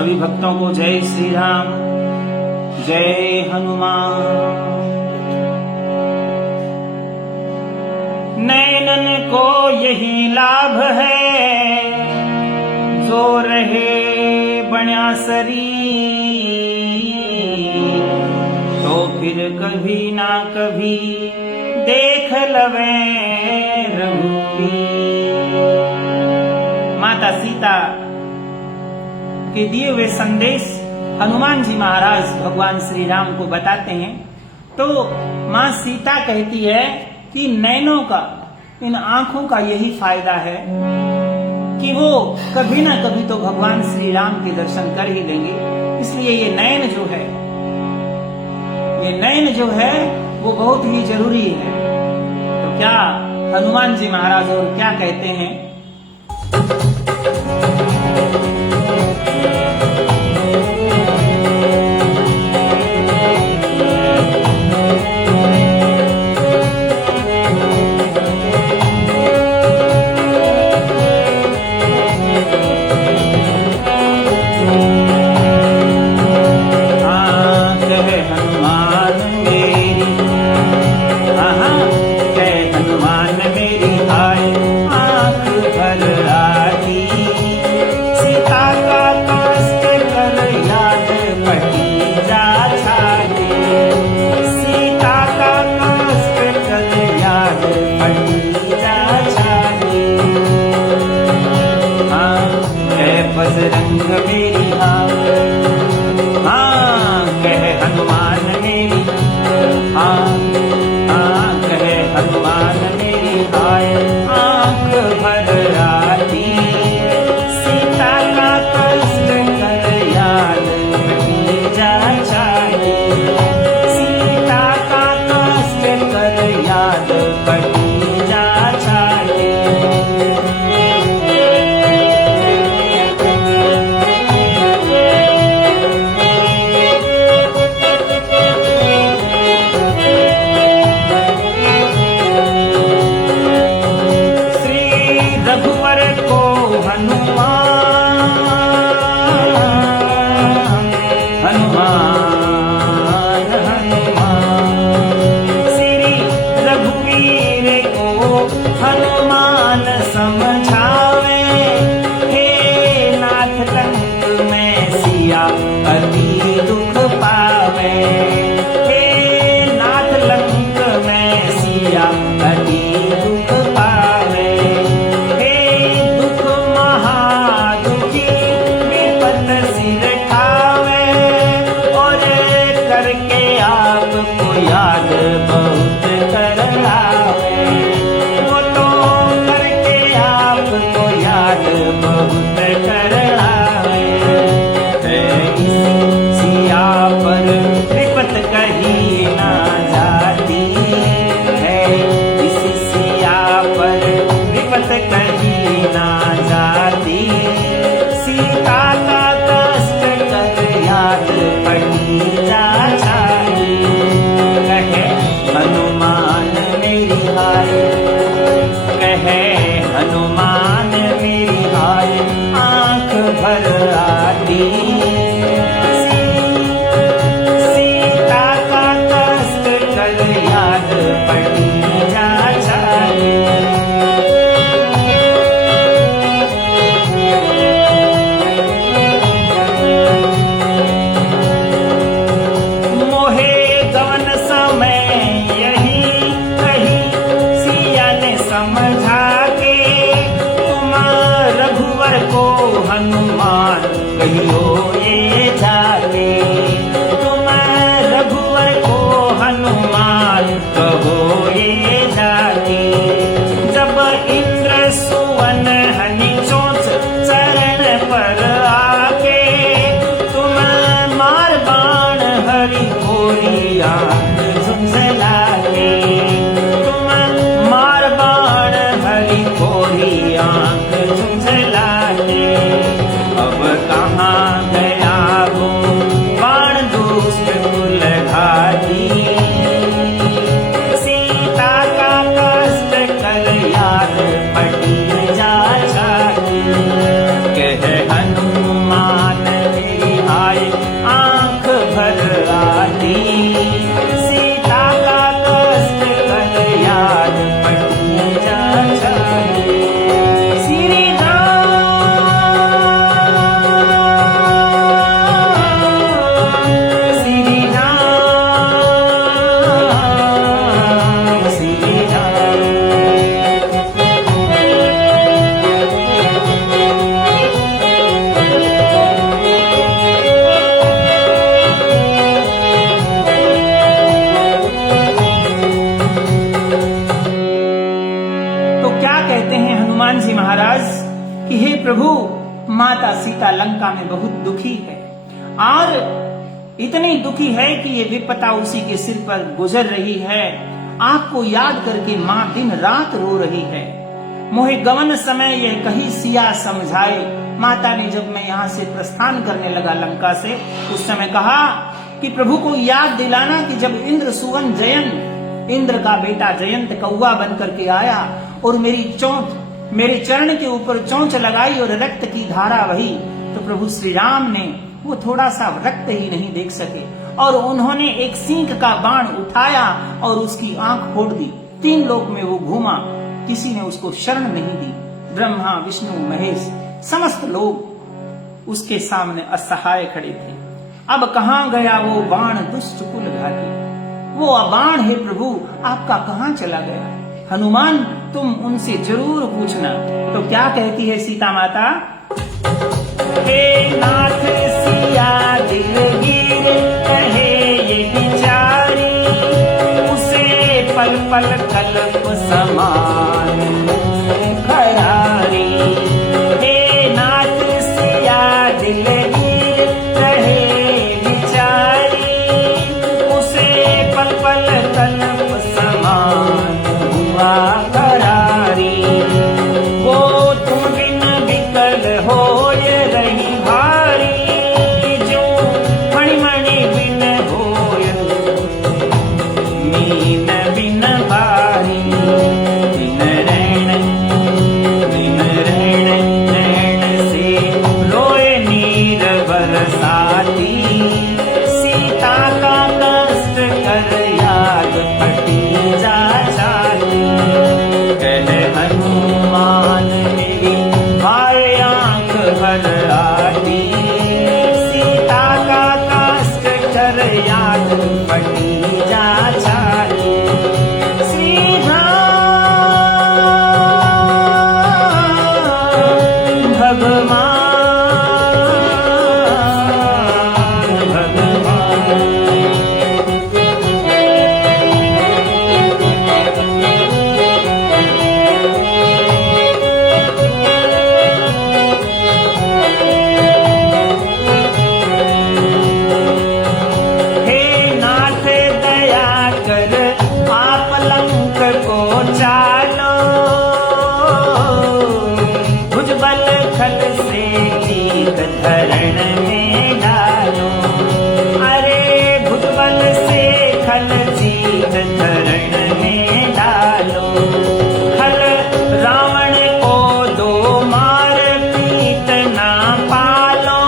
सभी भक्तों को जय श्री राम, जय हनुमान। नैनन को यही लाभ है, जो रहे बण्या शरीर, तो फिर कभी ना कभी देख लवे रघुवीर। माता सीता के दिए हुए संदेश हनुमान जी महाराज भगवान श्री राम को बताते हैं। तो मां सीता कहती है कि नैनों का, इन आंखों का यही फायदा है कि वो कभी ना कभी तो भगवान श्री राम के दर्शन कर ही लेंगे। इसलिए ये नैन जो है वो बहुत ही जरूरी है। तो क्या हनुमान जी महाराज और क्या कहते हैं? बजरंग मेरी हाँ कहे हनुमान मेरी हाँ कहे हनुमान मेरी हाय आंख भर आती, सीता का कष्ट कर याद भटी जा चाहे, सीता का कष्ट कर याद भटी जा चाहे। हनुमान समझावे, हे नाथ लंक में सिया अति दुख पावे, हे नाथ लंक में सिया अति दुख पावे, हे दुख महादुखी विपत सिर खावे, और करके आपको याद बहुत कर आवे, बहुत कर आवे, सिया पर विपत कही ना जाती है, इस सिया पर विपत कही ना जाती, सीता का कष्ट कर याद पड़ी जा चाही, कहे हनुमान मेरी हाय, कहे हनुमान मेरी हाय आंख भर आती, सीता का कष्ट कर याद पड़ी जा चाहे। मोहे गवन समय यही कही सिया ने समझा के, रघुवर को हनुमान कहियो ये जाके, तुम रघुवर को हनुमान कहो ये जाके, जब इंद्र सुवन हनि चोंच चरण पर आके, तुम मार बाण हरि घोरी आंख झुंझला के, तुम मार बाण हरि घोरी आंख झुंझला के, अब कहाँ माता सीता लंका में बहुत दुखी है और इतनी दुखी है कि ये विपदा उसी के सिर पर गुजर रही है। आपको याद करके माँ दिन रात रो रही है। मोहे गमन समय यह कही सिया समझाए। माता ने जब मैं यहाँ से प्रस्थान करने लगा लंका से, उस समय कहा कि प्रभु को याद दिलाना कि जब इंद्र सुवन जयंत, इंद्र का बेटा जयंत कौवा बन करके आया और मेरे चरण के ऊपर चोंच लगाई और रक्त की धारा बही, तो प्रभु श्री राम ने वो थोड़ा सा रक्त ही नहीं देख सके और उन्होंने एक सींग का बाण उठाया और उसकी आंख फोड़ दी। 3 लोक में वो घूमा, किसी ने उसको शरण नहीं दी। ब्रह्मा विष्णु महेश समस्त लोग उसके सामने असहाय खड़े थे। अब कहां गया वो बाण दुष्ट कुल घाती? वो बाण है प्रभु आपका कहां चला गया? हनुमान तुम उनसे जरूर पूछना। तो क्या कहती है सीता माता? हे नाथ सिया दिलगीर कहे ये बिचारी, उसे पल पल कल्प समान खरारी। हे नाथ सिया दिलगीर कहे बिचारी, उसे पल पल कल्प समान हुआ करारी। वो तुम बिन विकल हो रही भारी, जो मणि बिन होय मीन बिन भारी। बिन रैन से रोए नीर बरसाती, सीता का कष्ट कर याद फटी जा जाती। कह हनुमान मेरी भाई आंख भर आती, सीता का कष्ट कर याद फटी जा जाती। श्री राम भगवान धरण में डालो। अरे भुजबल से खल जीत धरण में डालो। खल रावण को दो मार पीत ना पालो,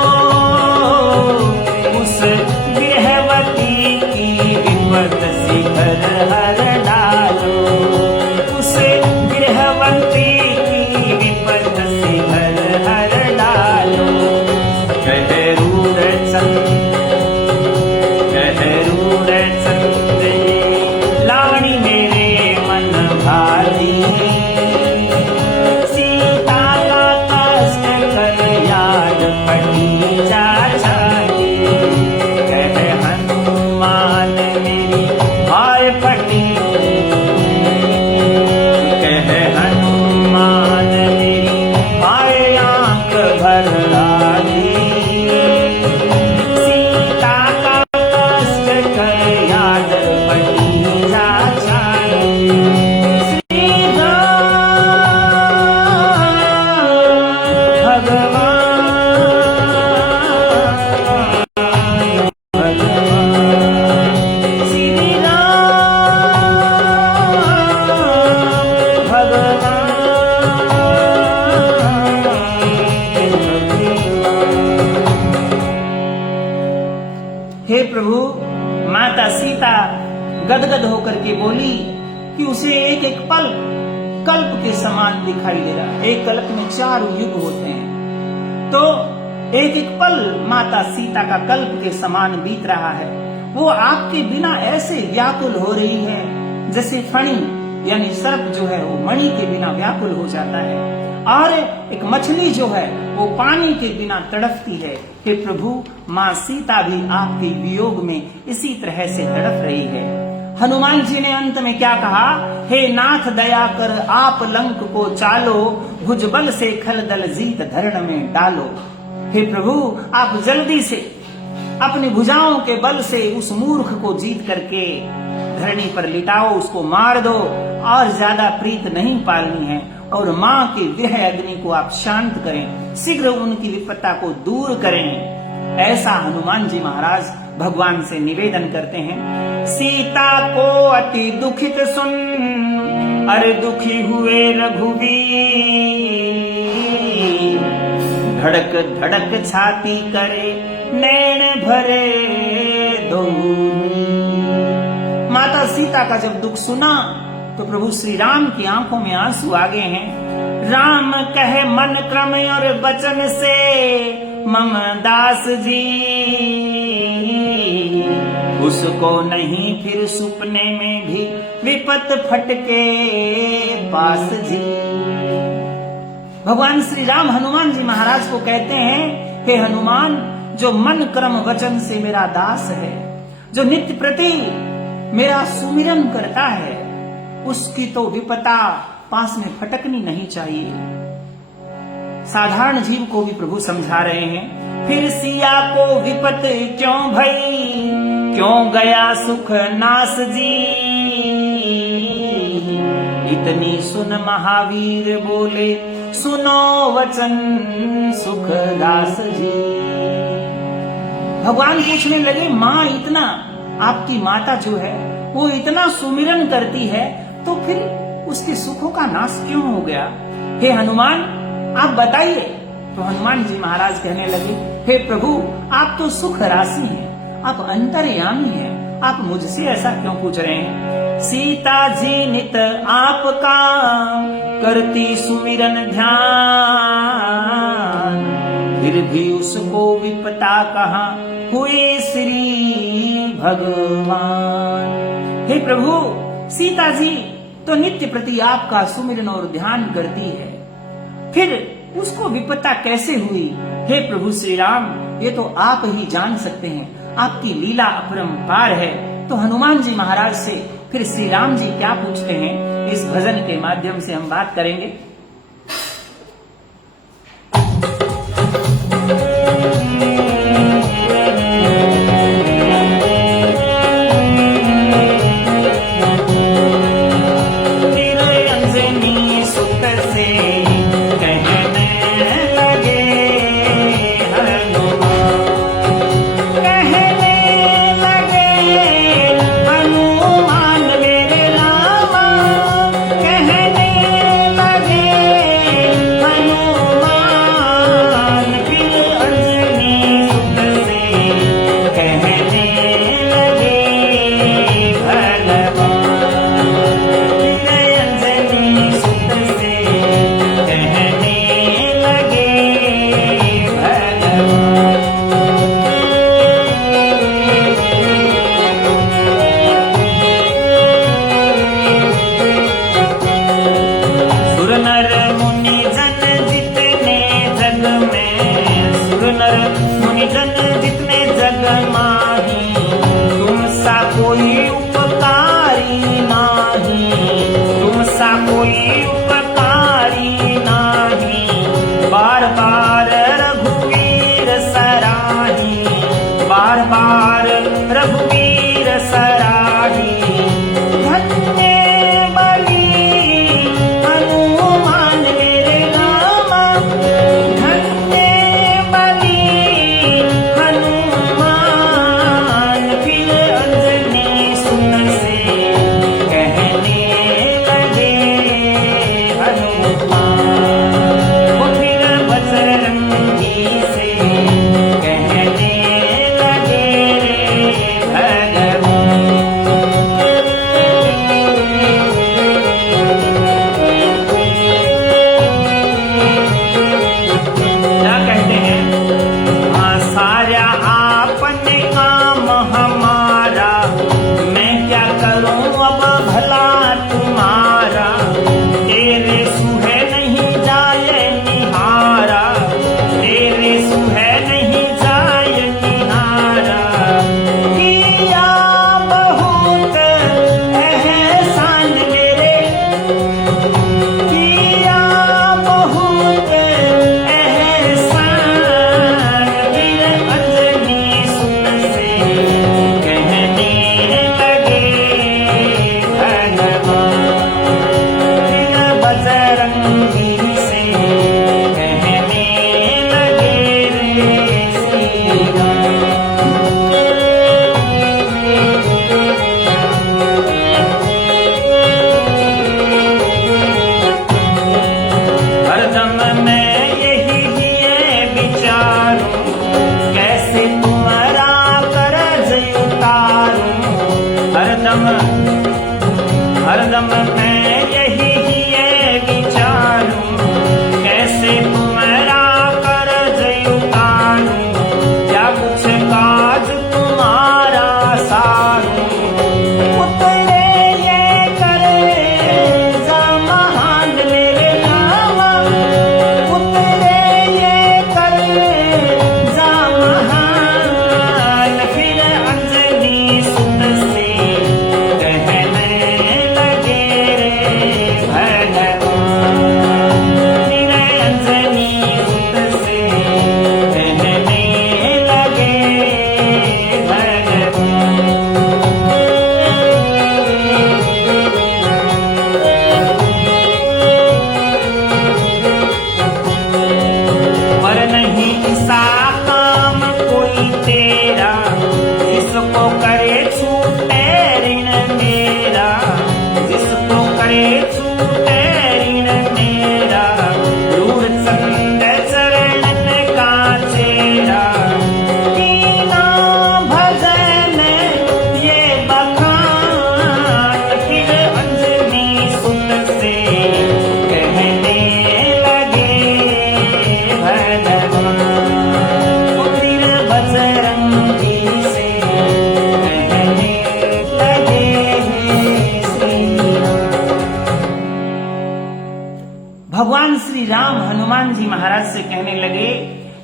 उस गृहवती की विपद शिखर हर डालो। उस गृहवती की विपद शिखर हर डालो। कहरूर चंद लावणी मेरे मन भारी, सीता का कष्ट कर याद फटी जा जाती। कह हनुमान मेरी भाई फटी, कह हनुमान मेरी भाई आंख भर आती। हे प्रभु, माता सीता गदगद होकर के बोली कि उसे एक एक पल कल्प के समान दिखाई दे रहा है। एक कल्प में 4 युग होते हैं, तो एक एक पल माता सीता का कल्प के समान बीत रहा है। वो आपके बिना ऐसे व्याकुल हो रही है जैसे फणी यानी सर्प जो है वो मणि के बिना व्याकुल हो जाता है, और एक मछली जो है वो पानी के बिना तड़पती है। हे प्रभु, माँ सीता भी आपके वियोग में इसी तरह से तड़प रही है। हनुमान जी ने अंत में क्या कहा, हे नाथ दया कर आप लंक को चालो, भुजबल से खलदल जीत धरण में डालो। हे प्रभु आप जल्दी से अपनी भुजाओं के बल से उस मूर्ख को जीत करके धरणी पर लिटाओ, उसको मार दो, और ज्यादा प्रीत नहीं पालनी है, और मां की विरह अग्नि को आप शांत करें, शीघ्र उनकी विपत्ता को दूर करें। ऐसा हनुमान जी महाराज भगवान से निवेदन करते हैं। सीता को अति दुखित सुन, अरे दुखी हुए रघुवीर, धड़क धड़क छाती करे नैन भरे दो। माता सीता का जब दुख सुना तो प्रभु श्री राम की आंखों में आंसू आ गए हैं। राम कहे मन क्रम और वचन से मम दास जी, उसको नहीं फिर सुपने में भी विपत फटके पास जी। भगवान श्री राम हनुमान जी महाराज को कहते हैं, हे हनुमान, जो मन क्रम वचन से मेरा दास है, जो नित्य प्रति मेरा सुमिरन करता है, उसकी तो विपदा पास में फटकनी नहीं चाहिए। साधारण जीव को भी प्रभु समझा रहे हैं। फिर सिया को विपत क्यों भई, क्यों गया सुख नास जी, इतनी सुन महावीर बोले, सुनो वचन सुख दास जी। भगवान पूछने लगे, माँ इतना, आपकी माता जो है वो इतना सुमिरन करती है, तो फिर उसके सुखों का नाश क्यों हो गया? हे हनुमान आप बताइए। तो हनुमान जी महाराज कहने लगे, हे प्रभु आप तो सुख राशि हैं, आप अंतर्यामी हैं, आप मुझसे ऐसा क्यों पूछ रहे हैं? सीता जी नित आपका करती सुमिरन ध्यान, फिर भी उसको विपता कहाँ हुई श्री भगवान। हे प्रभु सीता जी तो नित्य प्रति आपका सुमिरन और ध्यान करती है, फिर उसको विपत्ता कैसे हुई? हे प्रभु श्री राम, ये तो आप ही जान सकते हैं, आपकी लीला अपरंपार है। तो हनुमान जी महाराज से फिर श्री राम जी क्या पूछते हैं, इस भजन के माध्यम से हम बात करेंगे। कहने लगे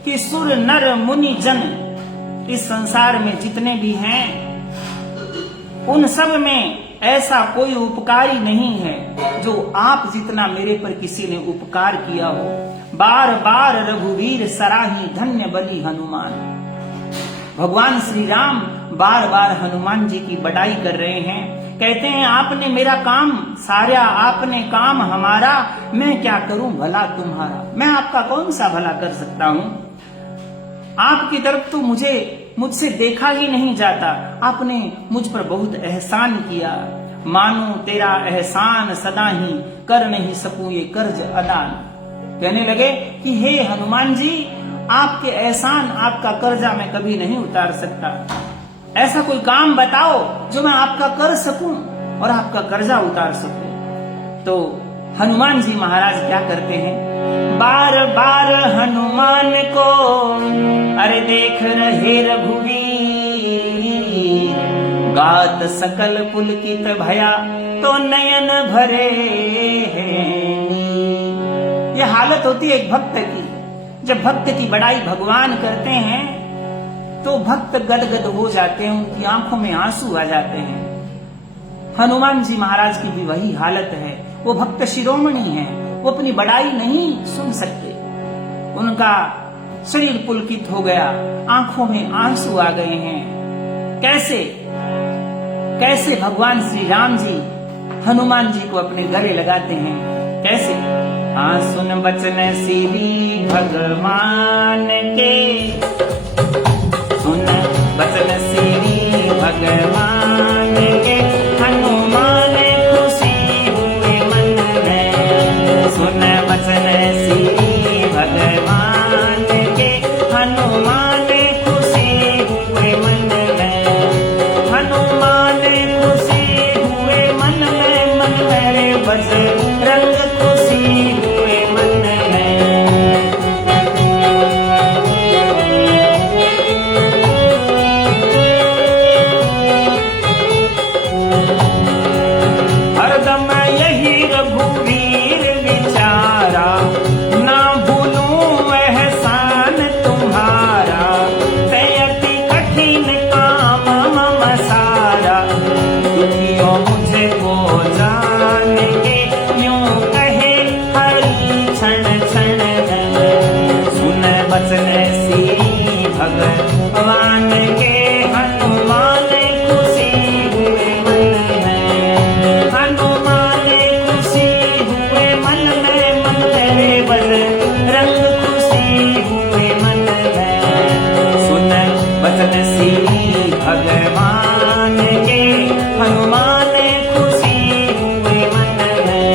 कि सुर नर मुनि जन इस संसार में जितने भी हैं उन सब में ऐसा कोई उपकारी नहीं है जो आप जितना मेरे पर किसी ने उपकार किया हो। बार बार रघुवीर सराही धन्य बलि हनुमान। भगवान श्री राम बार बार हनुमान जी की बड़ाई कर रहे हैं। कहते हैं आपने मेरा काम सारा, आपने काम हमारा, मैं क्या करूं भला तुम्हारा। मैं आपका कौन सा भला कर सकता हूं। आपकी तरफ तो मुझसे देखा ही नहीं जाता। आपने मुझ पर बहुत एहसान किया। मानो तेरा एहसान सदा ही, कर नहीं सकूं ये कर्ज अदान। कहने लगे कि हे हनुमान जी, आपके एहसान, आपका कर्जा मैं कभी नहीं उतार सकता। ऐसा कोई काम बताओ जो मैं आपका कर सकूं और आपका कर्जा उतार सकूं। तो हनुमान जी महाराज क्या करते हैं, बार बार हनुमान को अरे देख रहे रघुवीर, गात सकल पुलकित भया तो नयन भरे हैं। यह हालत होती है एक भक्त की। जब भक्त की बड़ाई भगवान करते हैं तो भक्त गदगद हो जाते हैं, उनकी आंखों में आंसू आ जाते हैं। हनुमान जी महाराज की भी वही हालत है। वो भक्त शिरोमणि हैं, वो अपनी बड़ाई नहीं सुन सकते। उनका शरीर पुलकित हो गया, आंखों में आंसू आ गए हैं। कैसे कैसे भगवान श्री राम जी हनुमान जी को अपने गले लगाते हैं। कैसे, हाँ सुन बचन श्री भगवान के, सुन बचन श्री भगवान के, हनुमान खुशी हुए मन में। सुन बचन श्री भगवान के, हनुमान खुशी हुए मन में। हनुमान खुशी हुए मन में, मन मेरे बजरंग खुशी हुए मन में। हरदम यही रघुवीर विचारा, ना भूलूं एहसान तुम्हारा। तयति कठिन काम मम सारा, दुखियों मुझको जान के, यूं कहे हरि क्षण क्षण में। सुन बचन श्री भगवान के, हनुमान खुशी हुए मन में। हनुमान खुशी हुए मन में, मन मेरे बजरंग खुशी हुए मन में। सुन बचन श्री भगवान के, हनुमान खुशी हुए मन में।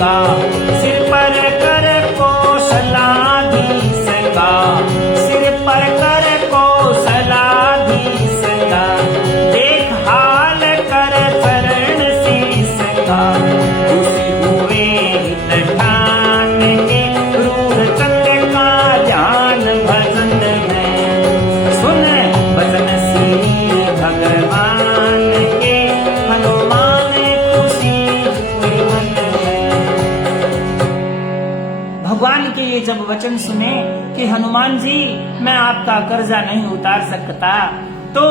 का, सिर पर कर कौशलाधीश का, सिर पर कर कौशलाधीश का, देख हाल कर चरण शीश का, खुशी हुए हित ठान के, क्रूर चंद का ध्यान भजन में, सुन भजन श्री भगवान के, हनुमान खुशी हुई मन में। भगवान के ये जब वचन सुने कि हनुमान जी मैं आपका कर्जा नहीं उतार सकता, तो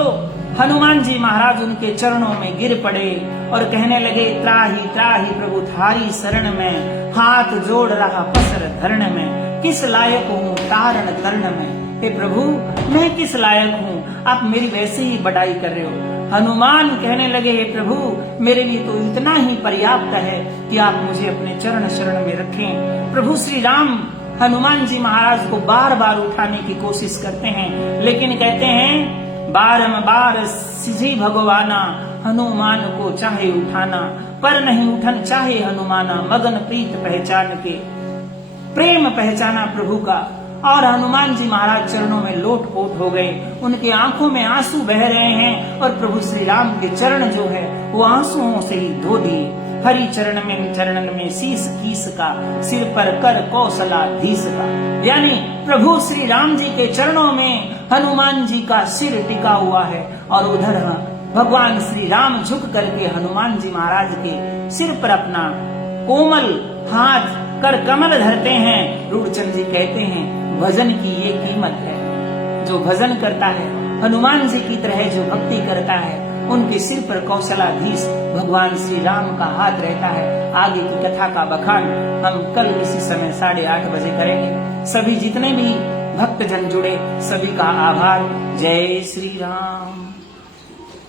हनुमान जी महाराज उनके चरणों में गिर पड़े और कहने लगे, त्राही त्राही प्रभु थारी शरण में, हाथ जोड़ रहा पसर धरण में, किस लायक हूँ तारण करण में। हे प्रभु मैं किस लायक हूँ, आप मेरी वैसे ही बड़ाई कर रहे हो। हनुमान कहने लगे, हे प्रभु मेरे लिए तो इतना ही पर्याप्त है कि आप मुझे अपने चरण शरण में रखें। प्रभु श्री राम हनुमान जी महाराज को बार बार उठाने की कोशिश करते हैं, लेकिन कहते हैं बारंबार सिझी भगवाना, हनुमान को चाहे उठाना, पर नहीं उठन चाहे हनुमाना, मगन प्रीत पहचान के, प्रेम पहचाना प्रभु का। और हनुमान जी महाराज चरणों में लोटपोट हो गए, उनके आंखों में आंसू बह रहे हैं और प्रभु श्री राम के चरण जो है वो आंसुओं से ही धो दिए। हरि चरणन में शीस कीस का, सिर पर कर कौशलाधीश का, यानी प्रभु श्री राम जी के चरणों में हनुमान जी का सिर टिका हुआ है और उधर भगवान श्री राम झुक करके हनुमान जी महाराज के सिर पर अपना कोमल हाथ कर कमल धरते हैं। रूपचंद जी कहते हैं भजन की ये कीमत है, जो भजन करता है हनुमान जी की तरह जो भक्ति करता है, उनके सिर पर कौशलाधीश भगवान श्री राम का हाथ रहता है। आगे की कथा का बखान हम कल इसी समय 8:30 बजे करेंगे। सभी जितने भी भक्तजन जुड़े सभी का आभार। जय श्री राम।